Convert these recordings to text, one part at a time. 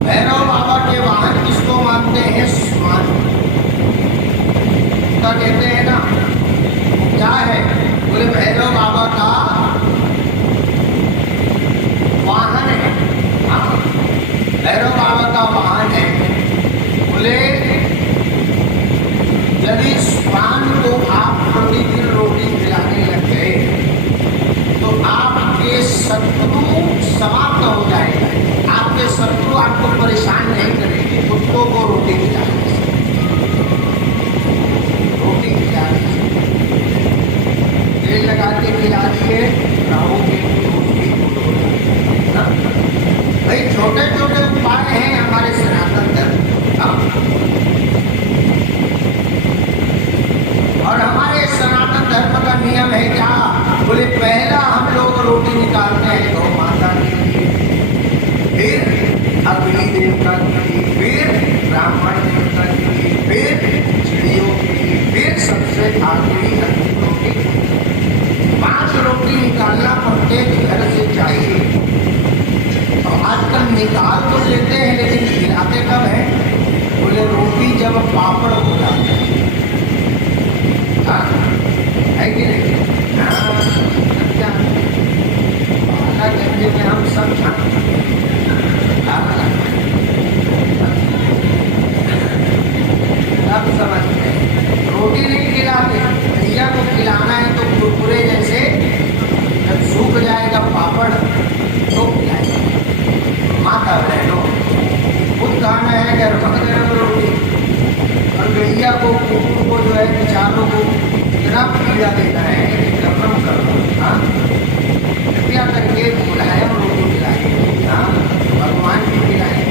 भैरव बाबा के वाहन किसको मानते हैं? श्वान। तो कहते हैं ना क्या है? बोले भैरव बाबा का वाहन है। हाँ, भैरव बाबा का वाहन है। बोले यदि श्वान को आप प्रतिदिन रोटी खिलाने लग गए तो आपके शत्रु समाप्त हो जाएगा। आपके शत्रु आपको परेशान नहीं करेंगे। कुत्तों को रोटी खिलाने से, रोटी खिलाने से, तेल लगा के खिला दिए, रहोगे भाई। छोटे छोटे उपाय हैं हमारे सनातन धर्म। और हमारे सनातन धर्म का नियम है क्या? बोले पहला हम लोग रोटी निकालते हैं गौ माता के लिए, फिर अग्नि देवता के लिए, फिर ब्राह्मण देवता के लिए, फिर चिड़ियों के लिए, फिर सबसे आखिरी रोटी। 5 रोटी निकालना प्रत्येक घर से चाहिए। तो आजकल निकाल तो लेते हैं लेकिन खिलाते कब है? बोले रोटी जब पापड़ हो जाते हैं, है कि नहीं? गंजे में हम सब अब समझते हैं। रोटी नहीं खिलाते, भैया को खिलाना है तो कुरकुरे जैसे जब सूख जाएगा पापड़ तो खिलाएगा। माता बहनों, खुद खाना है गर्म गर्म रोटी। और गैया को, कुकुर को जो है बेचारों को इतना पीड़ा देता है कि गरम करो। हाँ, कृपया करके मुलायम रोटी खिलाइए। हाँ, भगवान की खिलाएं,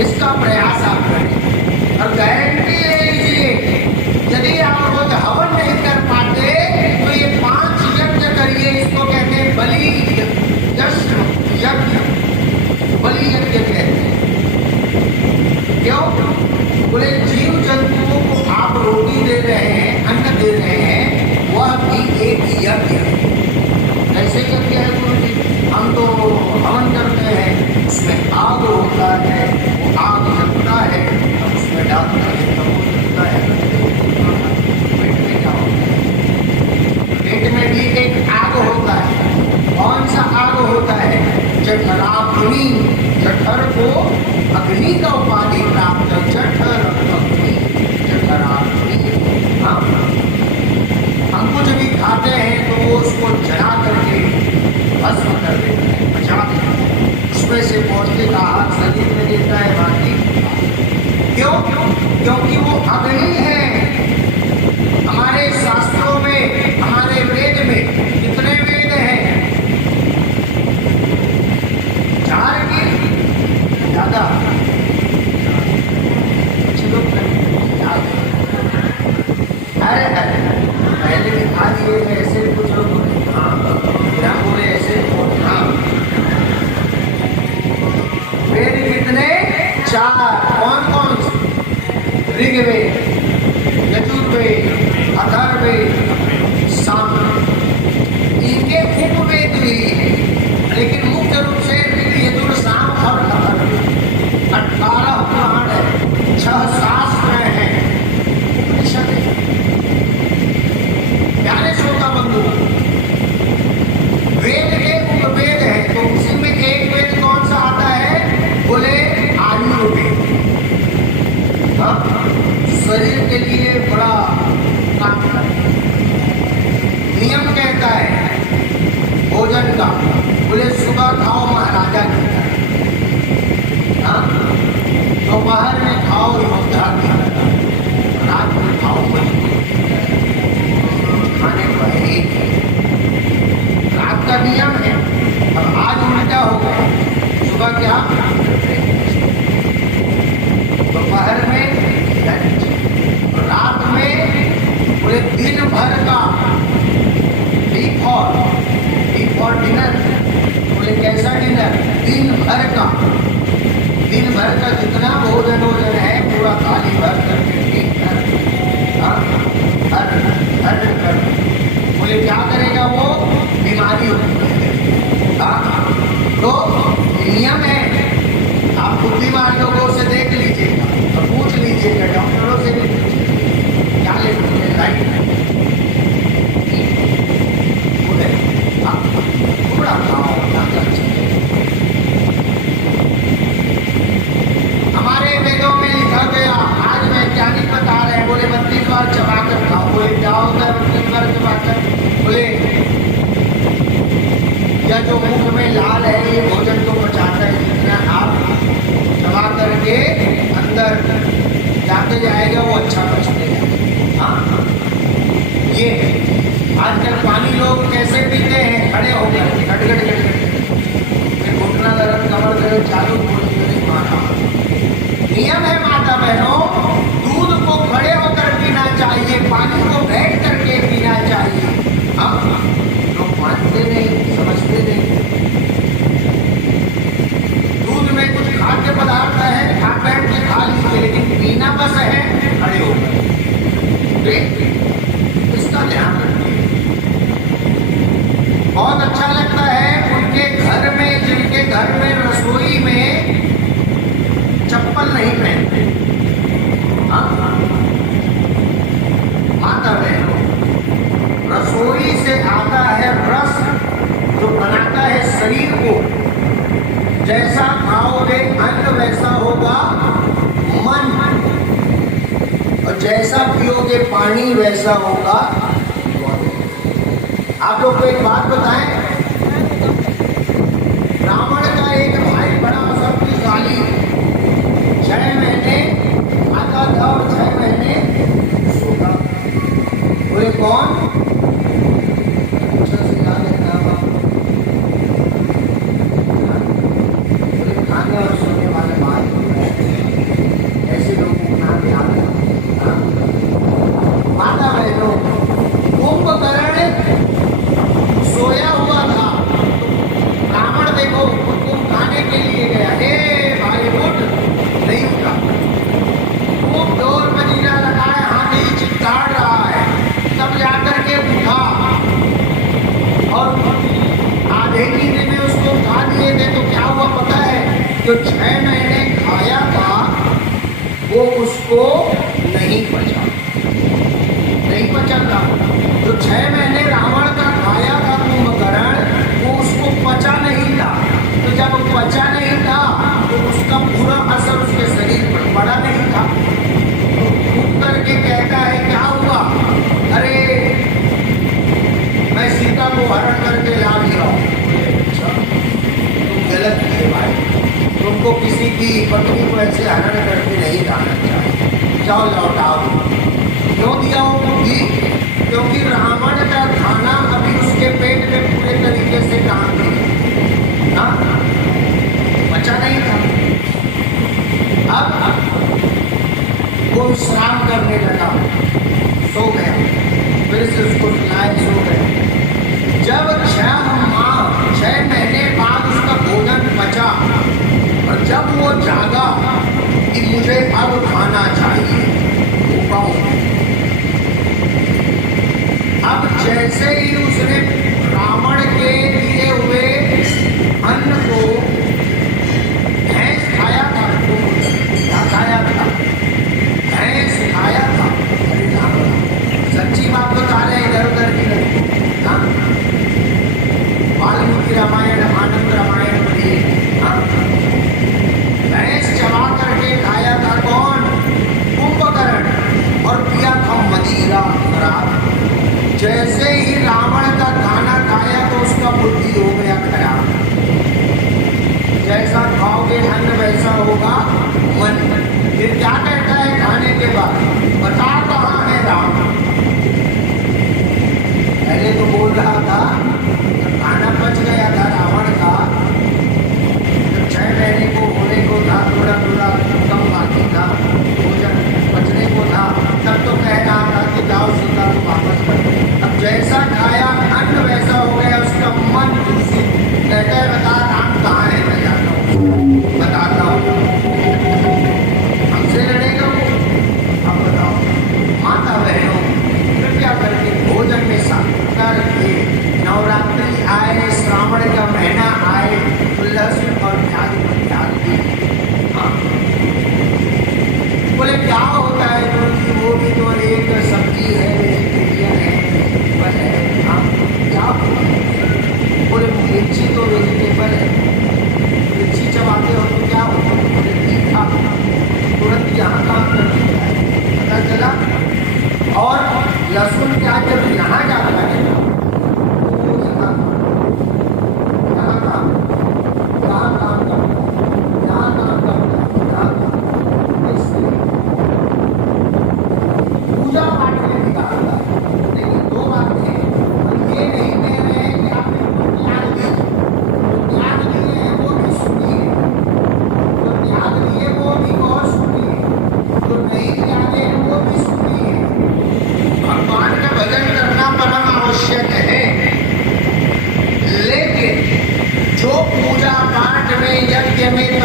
इसका प्रयास आप करें। और गारंटी ले लीजिए, यदि आप रोज हवन नहीं कर पाते तो ये 5 यज्ञ करिए। इसको कहते हैं बलि यज्ञ, बलि यज्ञ कहते हैं। क्यों? बोले जीव जंतुओं को आप रोटी दे रहे हैं, अन्न दे रहे हैं, वह भी एक यज्ञ है। कैसे यज्ञ है गुरु जी? हम तो हवन करते हैं, उसमें आग होता है, वो आग जलता है, हम उसमें डालते हैं, तो वो जलता है। पेट में क्या होता है? पेट में भी एक आग होता है। कौन सा आग होता है? जठराग्नि। जठर को अग्नि का उपाधि प्राप्त है। जठर अग्नि, जठराग्नि। हाँ, हम कुछ भी खाते हैं तो वो उसको जला करके भस्म कर देते हैं, बचा देते हैं। उसमें से पौष्टिक आहार शरीर में देता है बाकी। क्यों? क्योंकि वो अग्नि है। हमारे शास्त्रों में, हमारे वेद में कितने वेद हैं? 4 की ज्यादा। अरे पहले दिखा दिए ऐसे कुछ लोग बोले। हाँ, क्या बोले ऐसे? हाँ, वेद कितने? 4। कौन कौन से? ऋग्वेद, यजुर्वेद, अथर्ववेद, सामवेद। इनके उपवेद भी है, लेकिन मुख्य रूप से यजुर, साम और अथर्ववेद। 18 पुराण है, 6 शास्त्र हैं, उपनिषद है। प्यारे श्रोता बंधु, वेद के उपवेद है, तो उसी में एक वेद कौन सा आता है? बोले आयुर्वेद। शरीर के लिए बड़ा काम करता है। नियम कहता है भोजन का, बोले सुबह खाओ महाराजा की तरह, दोपहर में खाओ योद्धा की तरह, रात में खाओ मजबूत की तरह। खाने को एक रात का नियम है। अब आज उल्टा हो गया। सुबह क्या? दोपहर में लंच, रात में पूरे दिन भर का डीप और डिनर। बोले कैसा डिनर? दिन भर का जितना भोजन है पूरा थाली भर करके ठीक कर। बोले क्या करेगा वो? बीमारी होती है। तो नियम है पचते जाएगा वो अच्छा पचते जाएगा। हाँ, ये है। आजकल पानी लोग कैसे पीते हैं? खड़े होकर गट गट गट गट, फिर घुटना दर्द, कमर दर्द चालू माता। नियम है माता बहनों, दूध को खड़े होकर पीना चाहिए, पानी को बैठ करके पीना चाहिए। अब लोग मानते नहीं, समझते नहीं। दूध में कुछ खाद्य पदार्थ है, आप बैठ के खा लीजिए, लेकिन पीना बस है खड़े होकर। इसका ध्यान रखिए। बहुत अच्छा लगता है उनके घर में, जिनके घर में रसोई में चप्पल नहीं पहनते। हाँ, माता बहनों, रसोई से आता है रस जो बनाता है शरीर को। जैसा खाओगे अन्न वैसा होगा मन, और जैसा पियोगे पानी वैसा होगा। आप लोग को एक बात बताएं, रावण का एक भाई बड़ा शक्तिशाली 6 महीने आता था और 6 महीने सोता। बोले कौन? खाने और सोने वाले बात ऐसे लोगों को ना ध्यान। माता बहनों, कुंभकर्ण सोया हुआ था, रावण देखो उसको उठाने के लिए गया, हे भाई उठ, नहीं उठा। खूब जोर मजीरा लगाए, हाथी चित्कार रहा है, तब जाकर के उठा और आधे नींद में उसको उठा दिए थे। तो क्या हुआ पता है? जो 6 महीने खाया था वो उसको नहीं पचा, नहीं पचा था। जो 6 महीने रावण का खाया था कुंभकर्ण, वो उसको पचा नहीं था। तो जब पचा नहीं था तो उसका पूरा असर उसके शरीर पर पड़ा नहीं था। तो उठ करके कहता है क्या हुआ? अरे मैं सीता को हरण करके ला दिया हूँ। तुम गलत किए भाई, तुमको किसी की पत्नी को ऐसे हरण करके नहीं लाना चाहिए, जाओ लौटाओ। क्यों दिया हूँ बुद्धि? क्योंकि रावण का खाना अभी उसके पेट में पूरे तरीके से काम नहीं, बचा नहीं था। अब वो विश्राम करने लगा, सो गया, फिर से उसको सुनाए, सो गया। जब 6 महीने बाद उसका भोजन पचा और जब वो जागा कि मुझे अब खाना चाहिए, भूखा हूं। अब जैसे ही उसने रावण के दिए हुए अन्न को भैंस खाया था, क्या खाया था? भैंस खाया था। सच्ची बात बता रहे इधर उधर की नहीं। वाल्मीकि रामायण, आनंद रामायण पढ़िए। भैंस चबा करके खाया था कौन? कुंभकर्ण, और पिया था मदिरा खराब। जैसे ही रावण का खाना खाया तो उसका बुद्धि हो गया खराब। जैसा खाओगे अन्न वैसा होगा मन। फिर क्या कहता है खाने के बाद? बता कहाँ है राम? पहले तो बोल रहा था खाना पच गया था रावण का, जब 6 महीने को होने को था, थोड़ा थोड़ा कम बाकी था, भोजन बचने को था, तब तो कह रहा था कि जाओ सीता को वापस कर। अब जैसा खाया अन्न वैसा हो गया उसका मन दूषित। कहता है बता राम कहाँ है? मैं जाता हूँ, बताता हूँ। हमसे लड़ेगा वो? अब बताओ। माता बहनों, कृपया करके भोजन में सात्विकता रखिए।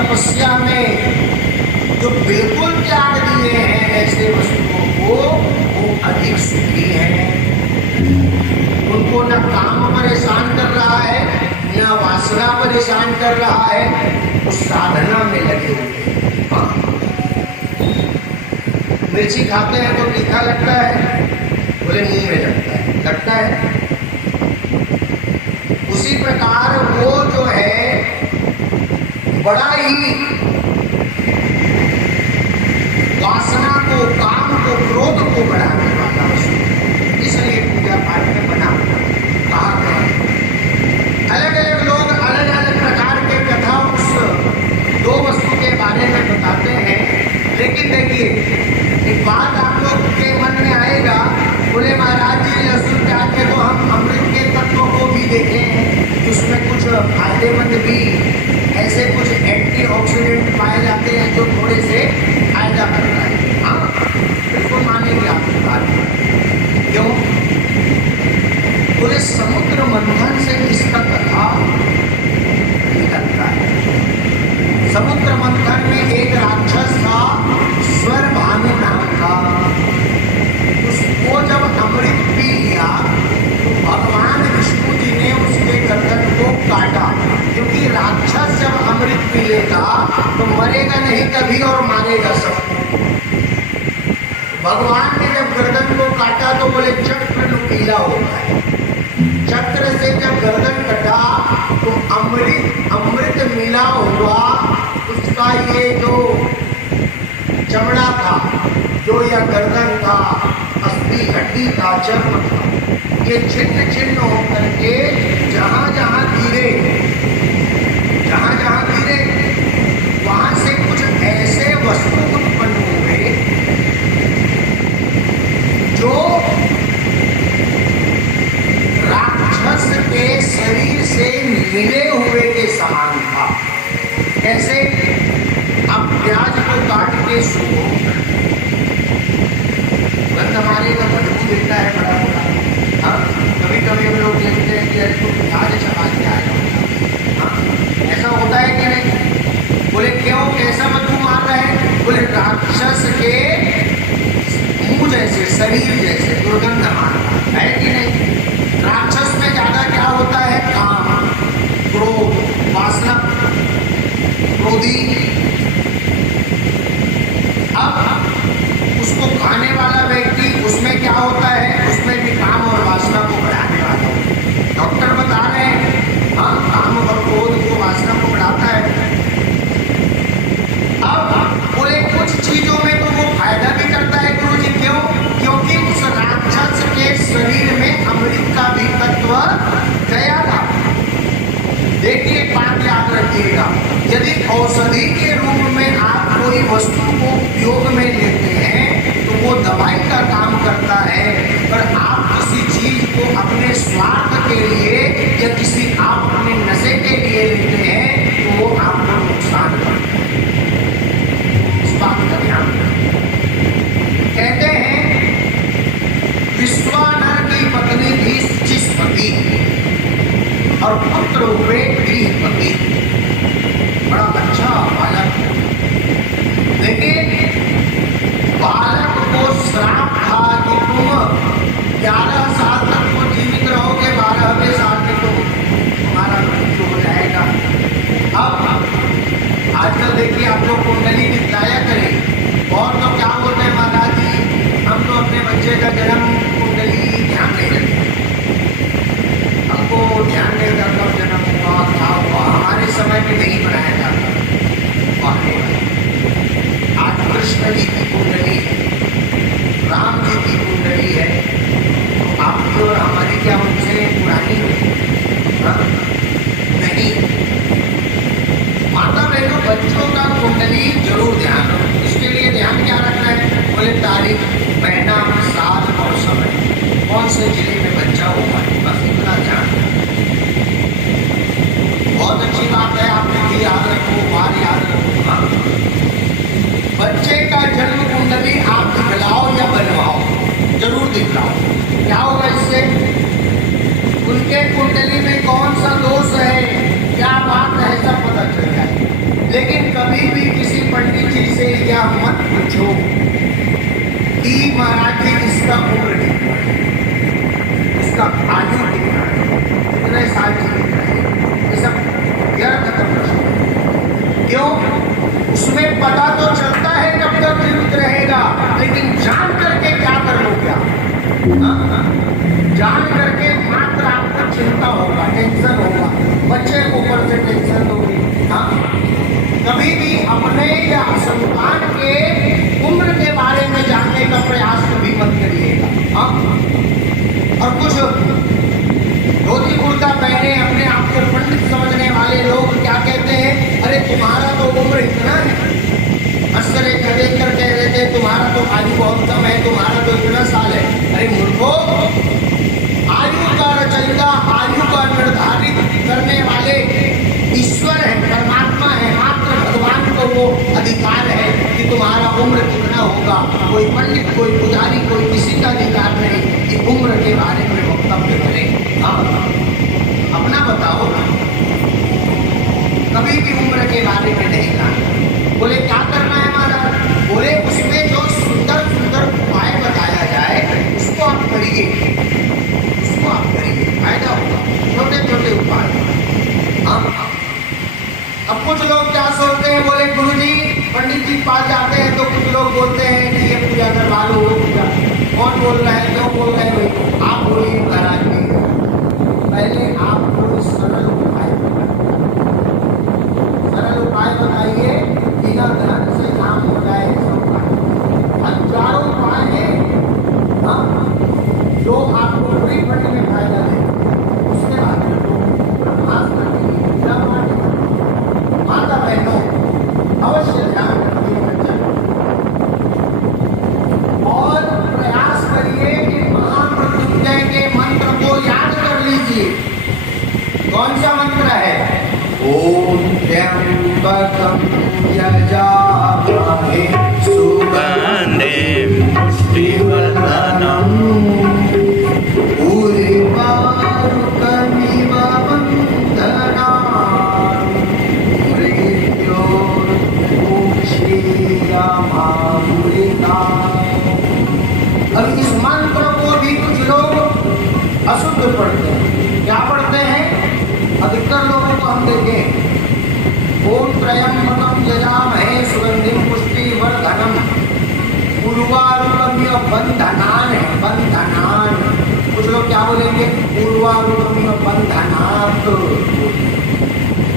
तपस्या में जो बिल्कुल त्याग दिए हैं ऐसे वस्तुओं को, वो अधिक सुखी हैं। उनको न काम परेशान कर रहा है, न वासना परेशान कर रहा है, उस साधना में लगे हुए। हाँ? मिर्ची खाते हैं तो तीखा लगता है, बोले मुंह में लगता है। उसी प्रकार वो जो है बड़ा ही वासना को, काम को, क्रोध को बढ़ाने वाला वस्तु, इसलिए पूजा पाठ में बना कहा गया। अलग अलग लोग अलग अलग प्रकार के कथा उस दो वस्तु के बारे में बताते हैं। लेकिन देखिए, एक बात आप लोग के मन में आएगा, बोले महाराज जी लहसुन प्याज के तो हम अमृत के तत्वों को भी देखे हैं, उसमें कुछ फायदेमंद भी ऐसे कुछ एंटीऑक्सीडेंट पाए जाते हैं जो थोड़े से फायदा करता है। हाँ, बिल्कुल मानेंगे आपकी बात। क्यों? बोले समुद्र मंथन से इसका कथा निकलता है। समुद्र मंथन में एक राक्षस था स्वरभानु नाम का। उसको जब अमृत पी लिया तो भगवान विष्णु जी ने उसके गर्दन को काटा, क्योंकि राक्षस जब अमृत पी लेगा तो मरेगा नहीं कभी और मारेगा सबको। भगवान ने जब गर्दन को काटा तो बोले चक्र नुकीला होता है। चक्र से जब गर्दन कटा तो अमृत मिला हुआ उसका ये जो चमड़ा था, जो यह गर्दन था, अस्थि हड्डी था, चर्म था, ये छिन्न छिन्न होकर के जहां जहां गिरे वहां से कुछ ऐसे वस्तु उत्पन्न हुए जो राक्षस के शरीर से मिले हुए के समान था। कैसे? अब प्याज को काट के सुनो, गंध मारेगा, बदबू देता है बड़ा बड़ा। हाँ, कभी कभी हम लोग देखते हैं कि अरे तो प्याज चबा के आएगा। हाँ, ऐसा होता है कि नहीं? बोले क्यों, कैसा बदबू मार रहा है? बोले राक्षस के मुंह जैसे, शरीर जैसे दुर्गंध मार रहा है कि नहीं? राक्षस में ज्यादा क्या होता है? काम, क्रोध, वासना, क्रोधी। अब उसको खाने वाला व्यक्ति, उसमें क्या होता है? उसमें भी काम और वासना को बढ़ाने वाला। डॉक्टर बता रहे हैं, हाँ, काम और क्रोध को, वासना को बढ़ाता है। अब बोले कुछ चीजों में तो वो फायदा भी करता है गुरु जी। क्यों? क्योंकि उस राक्षस के शरीर में अमृत का भी तत्व गया था। देखिए, एक बात याद रखिएगा, यदि औषधि के रूप में आप कोई वस्तु को उपयोग में लेते हैं तो वो दवाई का काम करता है। पर आप किसी चीज को अपने स्वार्थ के लिए या किसी आप अपने नशे के लिए लेते हैं तो वो आपको नुकसान करता है। इस बात का ध्यान रखें। कहते हैं विश्वानर की पत्नी थी चिस्पति और पुत्र हुए गृहपति। बड़ा अच्छा बालक, लेकिन बालक को श्राप था कि तुम 11 साल तक तो जीवित रहोगे, 12वें साल में तो तुम्हारा मृत्यु हो जाएगा। अब आजकल देखिए, आप लोग कुंडली दिखलाया करें, और तो क्या बोलते हैं महाराज जी, हम तो अपने बच्चे का जन्म कुंडली ध्यान नहीं रखते, हमको ध्यान नहीं करता जन्म हुआ था हुआ, हमारे समय में नहीं बनाया जाता। आज कृष्ण जी की कुंडली है, राम जी की कुंडली है, तो आपकी और हमारी क्या उनसे पुरानी नहीं? माता बहनों, बच्चों का कुंडली जरूर ध्यान रखो। इसके लिए ध्यान क्या रखना है? बोले तारीख, महीना, साल और समय, कौन से जिले में बच्चा होगा, बस इतना ध्यान। बहुत अच्छी बात है, आपने भी याद रखो। कभी भी किसी पंडित जी से यह मत पूछो कि महाराज जी इसका उम्र कितना है, इसका आयु कितना है, कितने साल जीवित रहे, ये सब व्यर्थ का प्रश्न है। क्यों? उसमें पता तो चलता है कब तक जीवित रहेगा, लेकिन जान करके क्या कर लोगे आप? जान करके मात्र आपको चिंता होगा, टेंशन होगा, बच्चे को ऊपर से टेंशन होगी। कभी भी अपने या संतान के उम्र के बारे में जानने का प्रयास कभी मत करिएगा। और कुछ धोती कुर्ता पहने अपने आप को पंडित समझने वाले लोग क्या कहते हैं, अरे तुम्हारा तो उम्र इतना है, अक्सर एक देख कर कह देते हैं तुम्हारा तो आयु बहुत कम है, तुम्हारा तो इतना साल है। अरे मूर्खो, आयु का रचयिता, आयु का निर्धारित करने वाले ईश्वर है, परमात्मा है, मात्र भगवान को वो अधिकार है कि तुम्हारा उम्र कितना होगा। कोई पंडित, कोई पुजारी, कोई किसी का अधिकार नहीं कि उम्र के बारे में वक्तव्य करे। अपना बताओ, कभी भी उम्र के बारे में नहीं कहा। बोले क्या करना है महाराज? बोले उसमें जो सुंदर सुंदर उपाय बताया जाए उसको आप करिए, उसको आप करिए, फायदा होगा। छोटे छोटे उपाय। अब कुछ लोग क्या सोचते हैं, बोले गुरुजी पंडित जी पास जाते हैं तो कुछ लोग बोलते हैं कि ये पूजा करवा लो, वो पूजा। कौन बोल रहा है, क्यों बोल रहे हैं? आप बोलिए महाराज जी, पहले आप कोई सरल उपाय बताइए, बिना धन से काम हो जाए। हजारों उपाय हैं जो आपको बड़ी फंड में फायदा दे। उसके बाद माता बहनों अवश्य ध्यान रखिए और प्रयास करिए कि महामृत्युंजय के मंत्र को याद कर लीजिए। कौन सा मंत्र है? ओम त्र्यंबकं यजामहे सुगंधिं पुष्टिवर्धनम् उर्वारुकमिव बन्धनान् मृत्योर्मुक्षीयमामृतात्। अब इस मंत्र को भी कुछ लोग अशुद्ध पढ़ते हैं। क्या पढ़ते हैं? अधिकतर लोगों को हम देखें, ओम त्र्यंबकं यजामहे सुगंधिं पुष्टिवर्धनम् उर्वारुकमिव बन्धनान् है, बन्धनान्। कुछ लोग क्या बोलेंगे? उर्वारुकमिव बन्धनात्।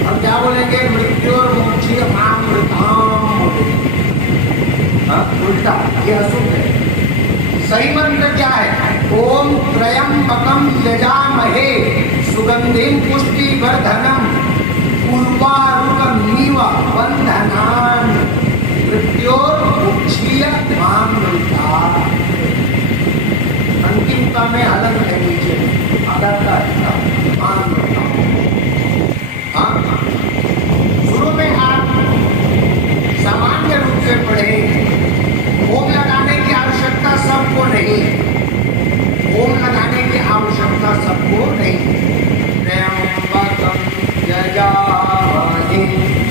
हम क्या बोलेंगे? मृत्योर्मुक्षीयमामृताम्। उल्टा, ये अशुद्ध है। सही मंत्र क्या है? ओम त्र्यंबकं यजामहे सुगंधिं पुष्टिवर्धनम् उर्वारुकमिव बन्धनान् मृत्योर्मुक्षीयमामृतात्। अंतिमता में अलग है, नीचे अलग का शुरू में आप सामान्य रूप से पढ़ेंगे। ओम लगाने की आवश्यकता सबको नहीं है, ओम लगाने की आवश्यकता सबको नहीं है। त्र्यंबकं यजामहे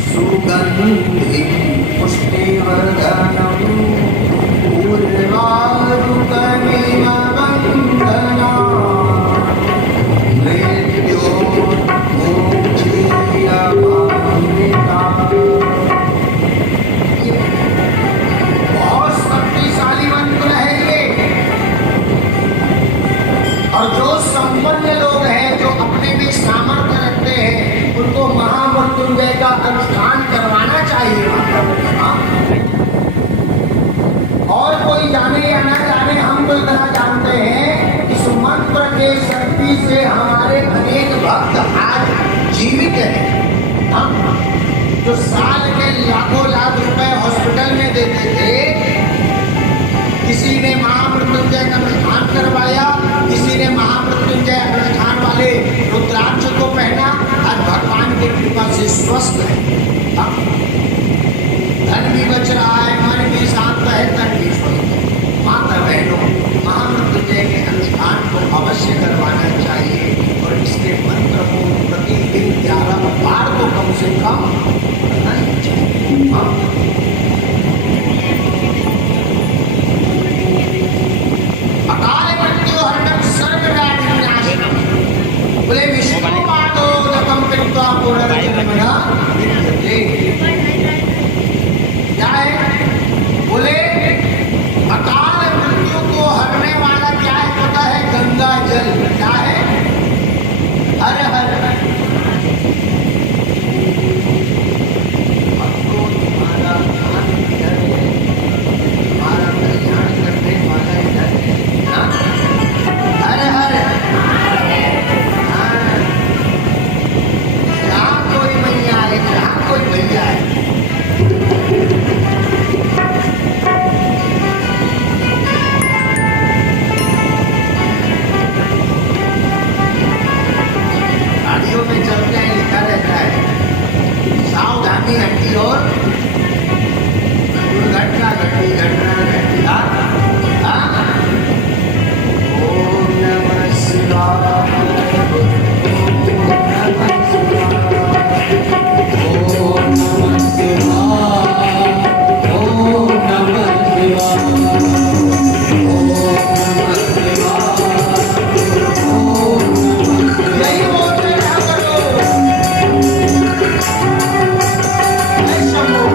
सुगंधिं पुष्टिवर्धनम् उर्वारुकमिव बन्धनान् मृत्योर्मुक्षीयमामृतात्। बहुत शक्तिशाली मंत्र है ये। और जो संपन्न लोग हैं, जो अपने में सामर्थ्य रखते हैं, उनको महामृत्युंजय का अनुष्ठान करवाना चाहिए। और कोई जाने या न जाने, हम तो इतना जानते हैं इस मंत्र के शक्ति से हमारे अनेक भक्त आज जीवित हैं। जो साल के लाखों लाख रुपए हॉस्पिटल में देते थे, किसी ने महामृत्युंजय का अनुष्ठान करवाया, किसी ने महामृत्युंजय अनुष्ठान वाले रुद्राक्ष को पहना, आज भगवान की कृपा से स्वस्थ है। धन भी बच रहा है, मन भी शांत है, तन भी स्वस्थ है। माता बहनों, महामृत्युंजय के अनुष्ठान को अवश्य करवाना चाहिए और इसके मंत्र को प्रतिदिन 11 बार तो कम से कम करना ही चाहिए। हाँ? अकाल मृत्यु हरणं सर्व व्याधि विनाशनम। बोले विष्णु पादोदकं कृत्वा पुनर्जन्म न विद्यते। क्या है? बोले अकाल मृत्यु को हरने वाला क्या है पता है? गंगा जल। क्या है? हर हर भक्तों तुम्हारा ध्यान इधर है, तुम्हारा कल्याण करने वाला इधर है। हाँ? हर हर हाँ। जहाँ कोई मैया है, जहाँ कोई भैया है, गाड़ियों में चलते हैं लिखा रहता है सावधानी हटी और दुर्घटना घटी, घटना घटी। हाँ? ओम नमः शिवाय, ओम नमः शिवाय, ओम नमः शिवाय, ओम नमः शिवाय, ओम नमः शिवाय, ओम नमः। यही बोलते रहा करो। जय शंभू।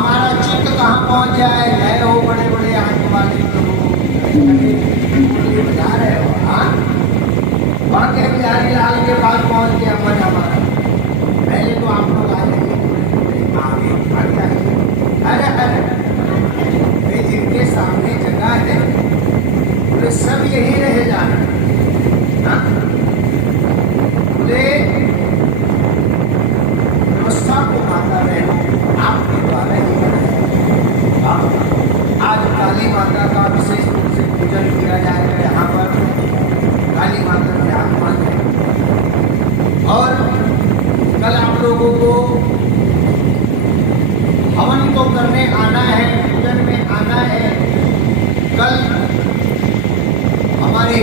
हमारा चित्त कहाँ पहुंच जाए, नए हो बड़े बड़े आंख वाले लोग बजा रहे हो, हाँ वहाँ के बिहारी लाल के पास पहुंच गया मन हमारा। पहले तो आप लोग आ जाइए, अरे अरे जिनके सामने जगह है बोले सब यही रहे जाना, बोले व्यवस्था को माता बहनों आपके द्वारा ही बनाया। आज काली माता का विशेष रूप से पूजन किया जाएगा यहाँ पर। काली माता के आगमन है और कल आप लोगों को हवन तो करने आना है, पूजन में आना है। कल हमारे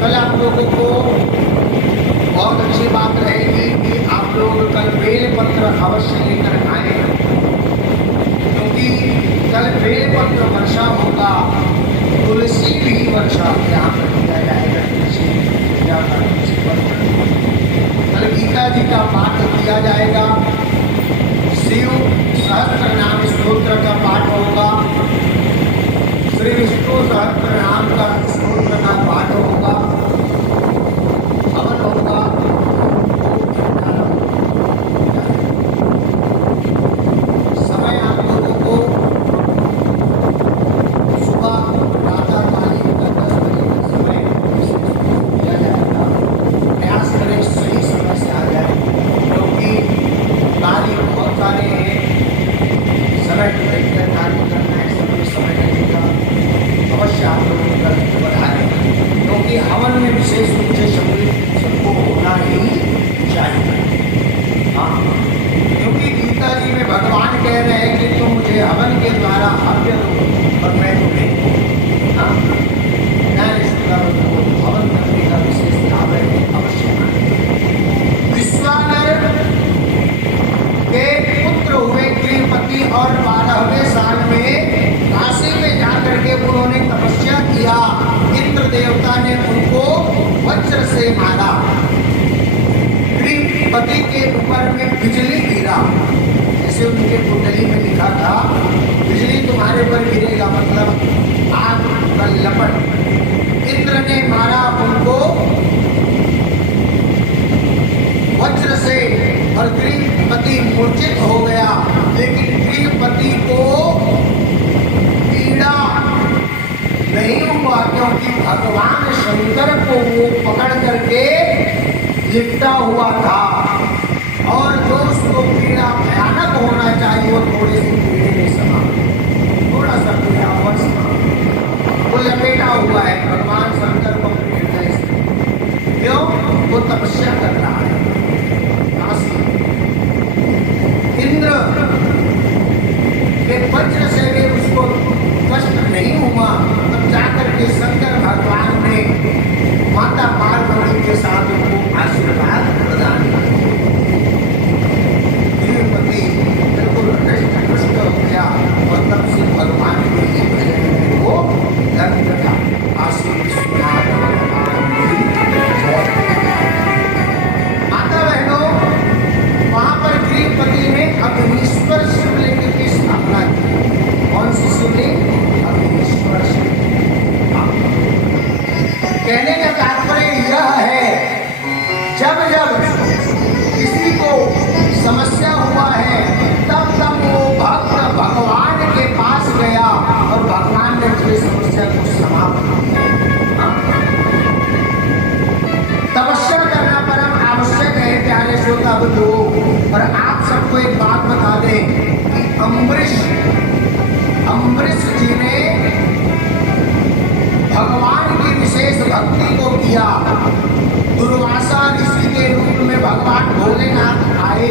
कल आप लोगों को बहुत अच्छी बात रहेगी कि आप लोग कल बेल पत्र अवश्य लेकर आए, क्योंकि कल बेल पत्र वर्षा होगा, तुलसी भी वर्षा यहाँ पर किया जाएगा। कल गीता जी का पाठ किया जाएगा, शिव सहस्त्र नाम स्तोत्र का पाठ होगा, श्री विष्णु सहस्त्र नाम का स्तोत्र का पाठ होगा, हवन होगा। समय आप लोगों को सुबह प्रातःकालीन का 10 बजे का समय दिया जाएगा। प्रयास करें सही समय से आ जाए, क्योंकि कार्य बहुत सारे हैं, समय को देखकर कार्य करना है, सबको समय लगेगा। अवश्य आप लोगों को बढ़ाएं, क्योंकि हवन में विशेष रूप से सबको होना ही चाहिए। हाँ, क्योंकि गीता जी में भगवान कह रहे हैं कि तुम मुझे हवन के द्वारा हव्य दो और मैं तुम्हें हवन करने का विशेष लाभ है, अवश्य। विश्वानर के पुत्र हुए गृहपति और 12वें साल में काशी में जाकर के उन्होंने तपस्या किया। इंद्र देवता ने उनको वज्र से मारा, गृहपति के ऊपर में बिजली गिरा, जैसे उनके कुंडली में लिखा था बिजली तुम्हारे पर गिरेगा, मतलब आग का लपट। इंद्र ने मारा उनको वज्र से और गृहपति मूर्छित हो गया, लेकिन गृहपति को पीड़ा नहीं हुआ, क्योंकि भगवान शंकर को वो पकड़ करके लिपटा हुआ था। और जो उसको पीड़ा भयानक होना चाहिए वो थोड़ी सी पीड़े में समाप्त, थोड़ा सा पीड़ा और समाप्त, वो लपेटा हुआ है। भगवान शंकर को क्यों? वो तपस्या कर रहा है। इंद्र के वज्र से भी उसको कष्ट नहीं हुआ, तब जाकर के शंकर भगवान ने माता पार्वती के साथ उनको आशीर्वाद प्रदान किया। गृहपति बिल्कुल हृष्ट हो गया और तब से भगवान के लिए भजन में वो लग गया। आशीर्वाद माता बहनों, वहां पर गृहपति ने अग्निश्वर शिवलिंग की स्थापना की। कौन सी शिवलिंग? अग्निश्वर शिवलिंग। कहने का तात्पर्य यह है, जब जब किसी को समस्या हुआ है तब तब वो भक्त भगवान के पास गया और भगवान ने उसकी समस्या को समाप्त किया। तपस्या करना परम आवश्यक है प्यारे श्रोता बंधुओं। और आप सबको एक बात बता दें कि अम्बरीश जी ने भगवान की विशेष भक्ति को किया। दुर्वासा ऋषि के रूप में भगवान भोलेनाथ आए,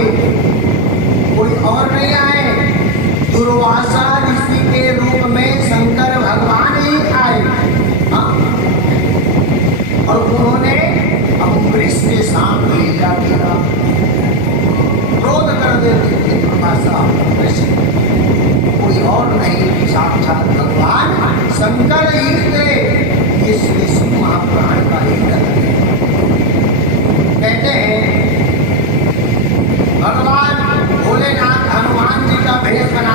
कोई और नहीं आए। दुर्वासा ऋषि के रूप में शंकर भगवान ही आए। हाँ? और उन्होंने अम्बरीश के साथ लीला किया, क्रोध कर देते थे दुर्वासा ऋषि, कोई और नहीं, साक्षात भगवान शंकर ही थे। ये श्री शिव महापुराण का ही कथन है। कहते हैं भगवान भोलेनाथ हनुमान जी का भेष बना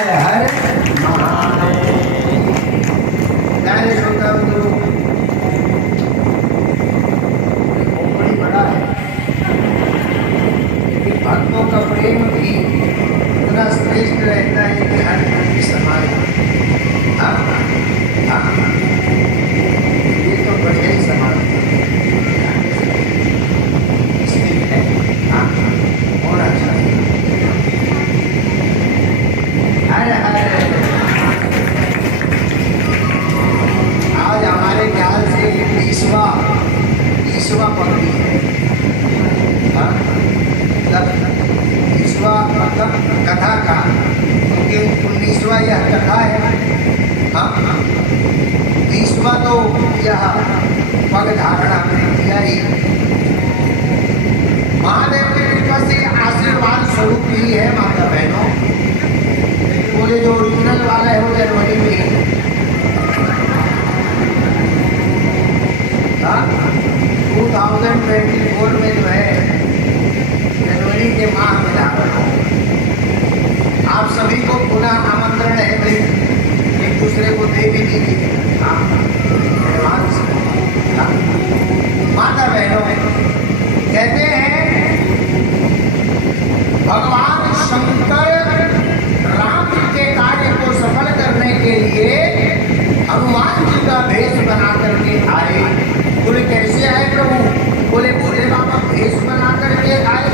हर हर महादेव। श्रोता बंधु, बड़ी बड़ा है, लेकिन भक्तों का प्रेम भी इतना श्रेष्ठ रहता है कि हर घर की समान। ये तो बढ़िया ही समान है, और अच्छा हर हर। आज हमारे ख्याल से ये 20वां पकड़ी है। 20वां मतलब कथा का, क्योंकि 19वां यह कथा है। 20वां तो यह पग धारण हमने किया ही। महादेव की कृपा से आशीर्वाद स्वरूप ही है माता बहनों। लेकिन बोले जो ओरिजिनल वाला है वो जनवरी में ही 2024 में जो है जनवरी के माह में धारण हो। आप सभी को पुनः आमंत्रण है भाई, एक दूसरे को दे भी दीजिए एडवांस। माता बहनों कहते हैं भगवान शंकर राम के कार्य को सफल करने के लिए हनुमान जी का भेष बना करके आए। बोले कैसे आए प्रभु? बोले भोले बाबा भेष बना करके आए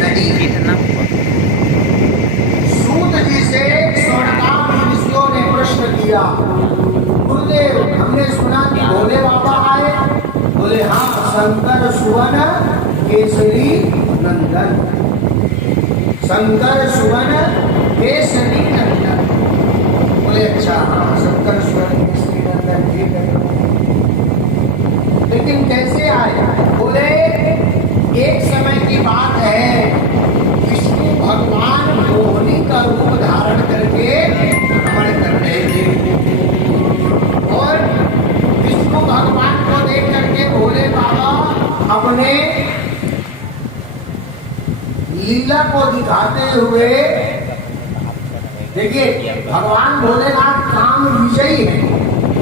नहीं। सूत जी से स्वर्णकाम ऋषियों ने प्रश्न किया, गुरुदेव हमने सुना कि भोले बाबा आए। बोले हाँ, शंकर सुवन केसरी नंदन, शंकर सुवन केसरी नंदन। बोले अच्छा हाँ, शंकर सुवन केसरी नंदन ठीक है, लेकिन कैसे आए? बोले एक समय की बात है, विष्णु भगवान मोहिनी का रूप धारण करके भ्रमण कर रहे थे और विष्णु भगवान को देख करके भोले बाबा अपने लीला को दिखाते हुए, देखिए भगवान भोलेनाथ काम विजयी है,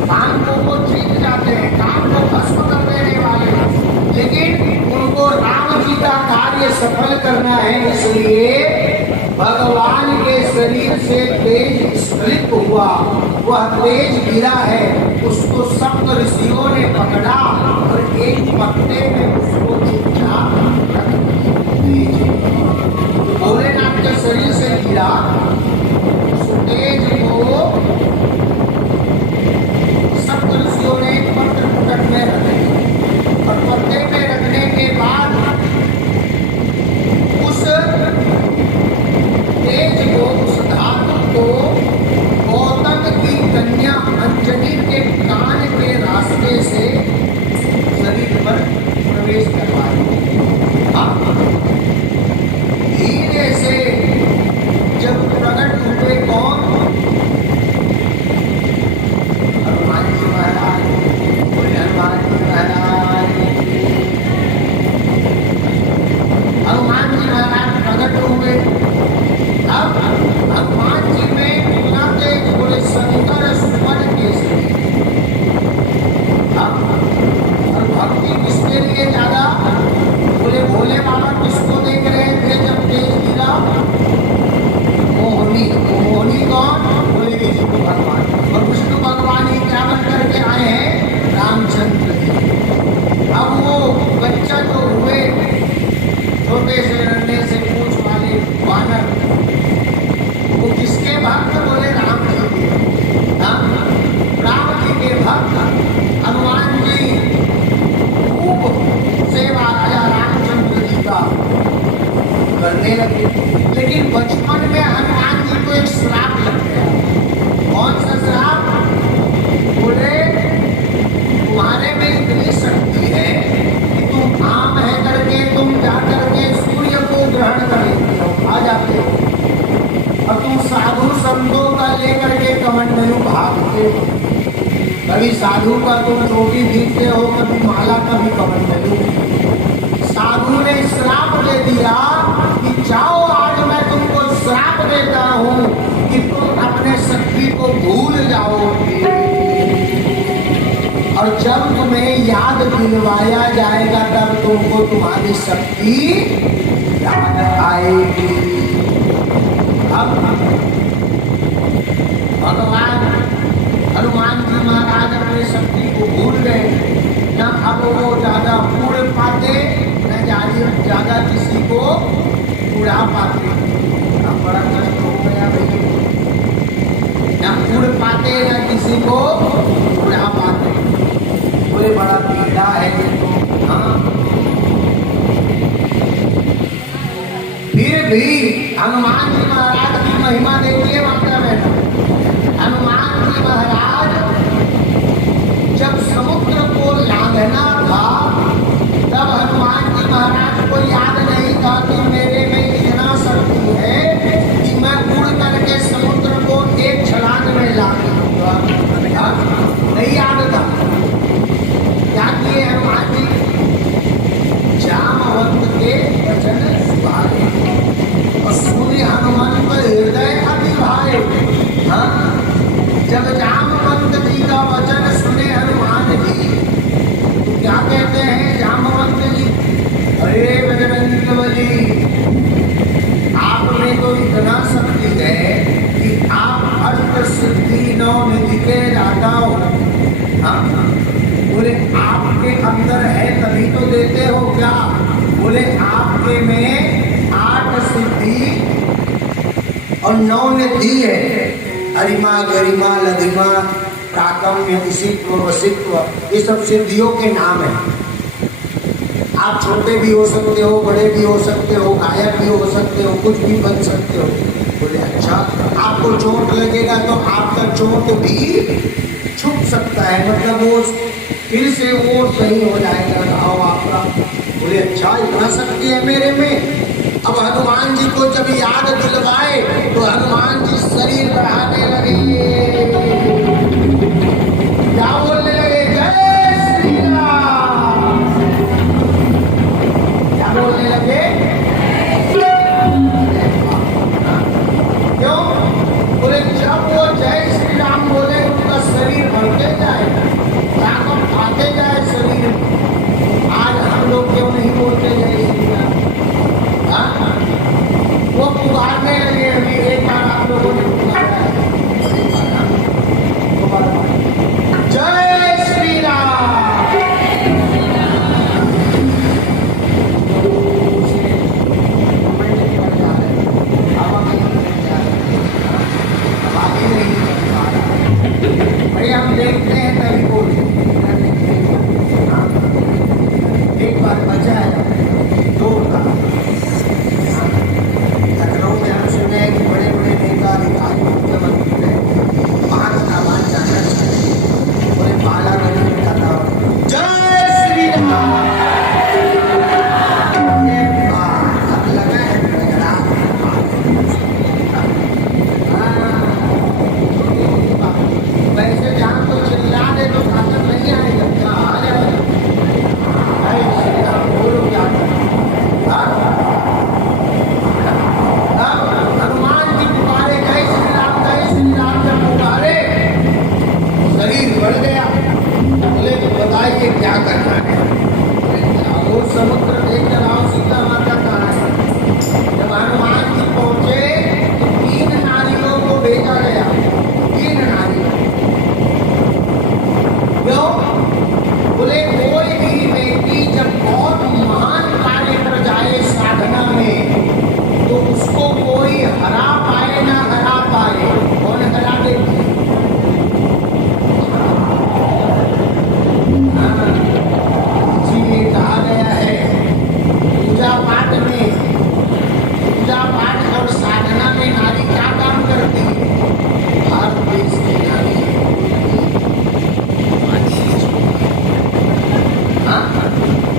काम को वो जीत जाते हैं, काम को भस्म कर देने वाले हैं, लेकिन उनको राम जी का कार्य सफल करना है। इसलिए भगवान के शरीर से तेज स्खलित हुआ, वह तेज गिरा है, उसको सप्त ऋषियों ने पकड़ा और एक पत्ते में उसको चुपचाप रख दिया। भोलेनाथ के शरीर से गिरा उस तेज को सप्त ऋषियों ने पत्र पुटक में रखे और पत्ते में रखने के बाद उस तेज को, उस धातु को गौतम की कन्या अंजलि के कान के रास्ते से शरीर पर प्रवेश करवाया। धीरे से जब प्रकट हुए कौन? हनुमान जी महाराज। बोले हनुमान जी महाराज, हनुमान जी महाराज प्रकट हुए। अब हनुमान जी में कितना तेज? बोले शंकर सुवन केसरी। और भक्ति किसके लिए ज्यादा? बोले भोले बाबा किसको देख रहे थे जब तेज गिरा? मोहिनी। मोहिनी कौन? बोले विष्णु भगवान। और विष्णु भगवान ही क्या बन करके आए हैं? रामचंद्र जी। अब वो बच्चा जो हुए छोटे से नन्हे से पूंछ वाले वानर, वो किसके भक्त? बोले राम जी के। राम जी के भक्त हनुमान जी खूब सेवा राजा रामचंद्र जी का करने लगे। लेकिन बचपन में हनुमान जी को एक श्राप लग गया। कौन सा श्राप? बोले तुम्हारे में इतनी शक्ति है कि तुम आम है करके तुम जा करके सूर्य को ग्रहण कर लेते हो, आ जाते हो, और तुम साधु संतों का लेकर के कमंडलू भागते हो। कभी साधु का तुम टोपी भीगते हो, कभी माला, कभी कमंडलू। साधु ने श्राप दे दिया कि जाओ आज मैं तुमको श्राप देता हूं कि तुम अपने शक्ति को भूल जाओगे, और जब तुम्हें याद दिलवाया जाएगा तब तुमको तुम्हारी शक्ति याद आएगी। अब भगवान हनुमान जी महाराज अपनी शक्ति को भूल गए, न अब वो ज्यादा उड़ पाते, न ज्यादा किसी को उड़ा पाते। अब बड़ा कष्ट हो गया भाई, न उड़ पाते न किसी को उड़ा पाते, कोई बड़ा पीड़ा है ये तो। हाँ, फिर भी हनुमान जी महाराज की महिमा देखिए माता बहनों। हनुमान जी महाराज जब समुद्र को लांघना था तब हनुमान जी महाराज को याद नहीं था कि मेरे में इतना शक्ति है कि मैं उड़ करके समुद्र को एक छलांग में लांघ दूंगा। नहीं याद था। क्या किए हनुमान जी? जामवंत के वचन सुहाए और सुनि हनुमान को हृदय अति भाए। हाँ, जब जामवंत जी का वचन सुने हनुमान जी तो क्या कहते हैं जामवंत जी? अरे बजरंग बली, आप में तो इतना शक्ति है कि आप अष्ट सिद्धि नौ निधि के दाता हो। हाँ, बोले आपके अंदर है तभी तो देते हो क्या? बोले आपके में 8 सिद्धि और 9 निधि है। अरिमा गरिमा लधिमा प्राकम्य ऋषित्व वसित्व, ये सब सिद्धियों के नाम है। आप छोटे भी हो सकते हो, बड़े भी हो सकते हो, गायक भी हो सकते हो, कुछ भी बन सकते हो। बोले अच्छा, आपको चोट लगेगा तो आपका चोट भी छुप सकता है, मतलब वो फिर से वो सही हो जाएगा घाव आपका। बोले अच्छा, इतना शक्ति है मेरे में। अब हनुमान जी को जब याद दिलवाए तो हनुमान जी शरीर बढ़ाने लगे, क्या बोलने लगे? जय श्री राम। क्या बोलने लगे? क्यों? बोले जब वो जय श्री राम बोले उनका शरीर बढ़ते जाए, ताकत आते जाए शरीर। आज हम लोग क्यों नहीं बोलते जय श्री राम? वो पुकारने लगे। अभी एक बार आप लोगों ने पुकारा है, जय श्री राम। भाई हम देखते हैं तभी बोले। एक बार बचा है दो का लखनऊ में हम सुने कि बड़े बड़े नेता अधिकारी मुख्यमंत्री है, 5 आवाज जाना चाहिए। बोले बाला गली का था जय श्री राम। अब लगा है वैसे जहाँ तो चिल्ला दे तो ताकत नहीं आएगा, क्या आ जाए? जय श्री राम बोलो क्या हनुमान जी पुकारे जय श्री राम जब पुकारे शरीर बढ़ गया। बोले तो बताइए क्या करना है? वो समुद्र देखकर आओ, सीता माता कहाँ है? जब हनुमान जी पहुंचे तो 3 नारियों को भेजा गया। 3 नारियों। क्यों? बोले कोई भी व्यक्ति जब बहुत महान कार्य कर जाए साधना में तो उसको कोई हरा पाए ना हरा पाए, कौन हरा देती? इसीलिए कहा गया है पूजा पाठ और साधना में नारी क्या काम करती है? भारत देश की नारी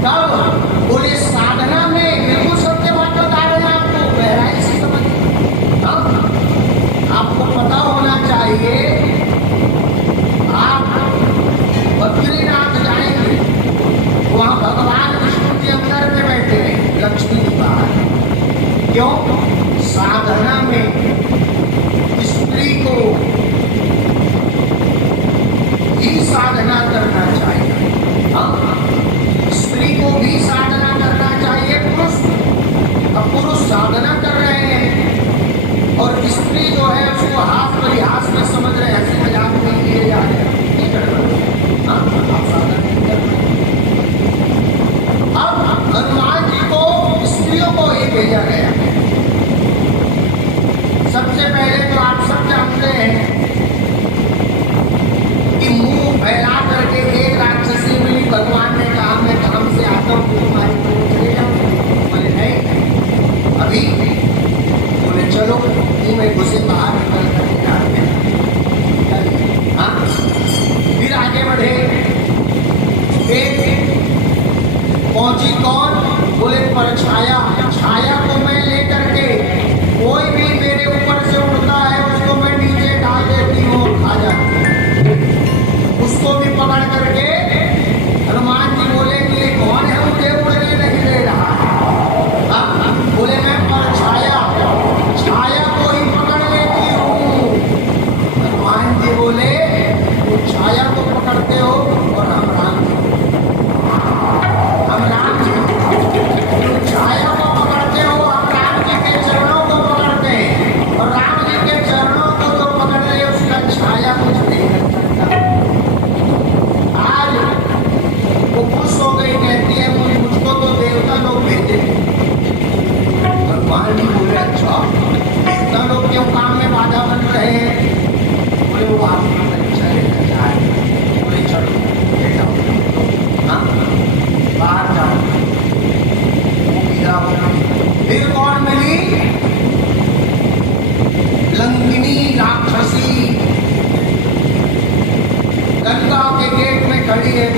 तब बोले साधना में बिल्कुल सत्य बात बता रहे हैं आपको, गहराई से समझ। आपको पता होना चाहिए, आप बद्रीनाथ जाएंगे, वहाँ भगवान विष्णु के अंदर में बैठे हैं, लक्ष्मी जी बाहर। क्यों? साधना में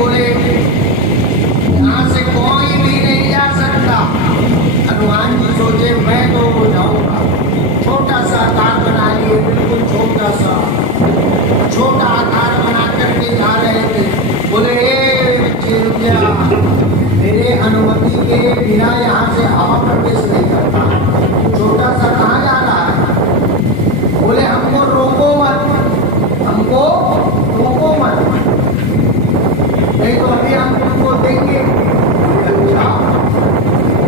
बोले यहाँ से कोई भी नहीं जा सकता। हनुमान जी सोचे मैं तो हो जाऊंगा। छोटा सा आकार बना लिए, बिल्कुल छोटा सा, छोटा आकार बना करके जा रहे थे। बोले बच्चे रुक जा, मेरे अनुमति के बिना यहाँ से हवा प्रवेश नहीं करता। छोटा सा कहाँ जा रहा है? बोले हमको रोको मत, हमको रोको मत, नहीं तो अभी हम तुमको देंगे। अच्छा,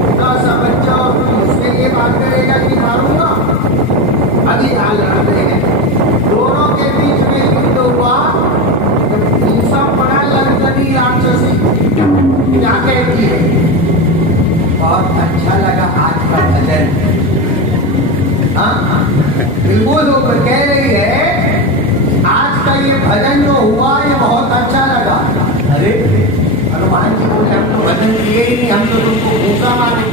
छोटा सा बच्चा और उससे ये बात करेगा कि मारूंगा? अभी हाल लड़ते हैं। दोनों के बीच में युद्ध हुआ। जब हिंसा पड़ा लंकनी राक्षसी क्या कहती है? बहुत अच्छा लगा आज का भजन। हाँ बिल्कुल वो कह रही है आज का ये भजन जो हुआ ये बहुत अच्छा लगा। अरे हनुमान जी बोले हम तो भजन किए ही नहीं, हम तो तुमको भूसा मारे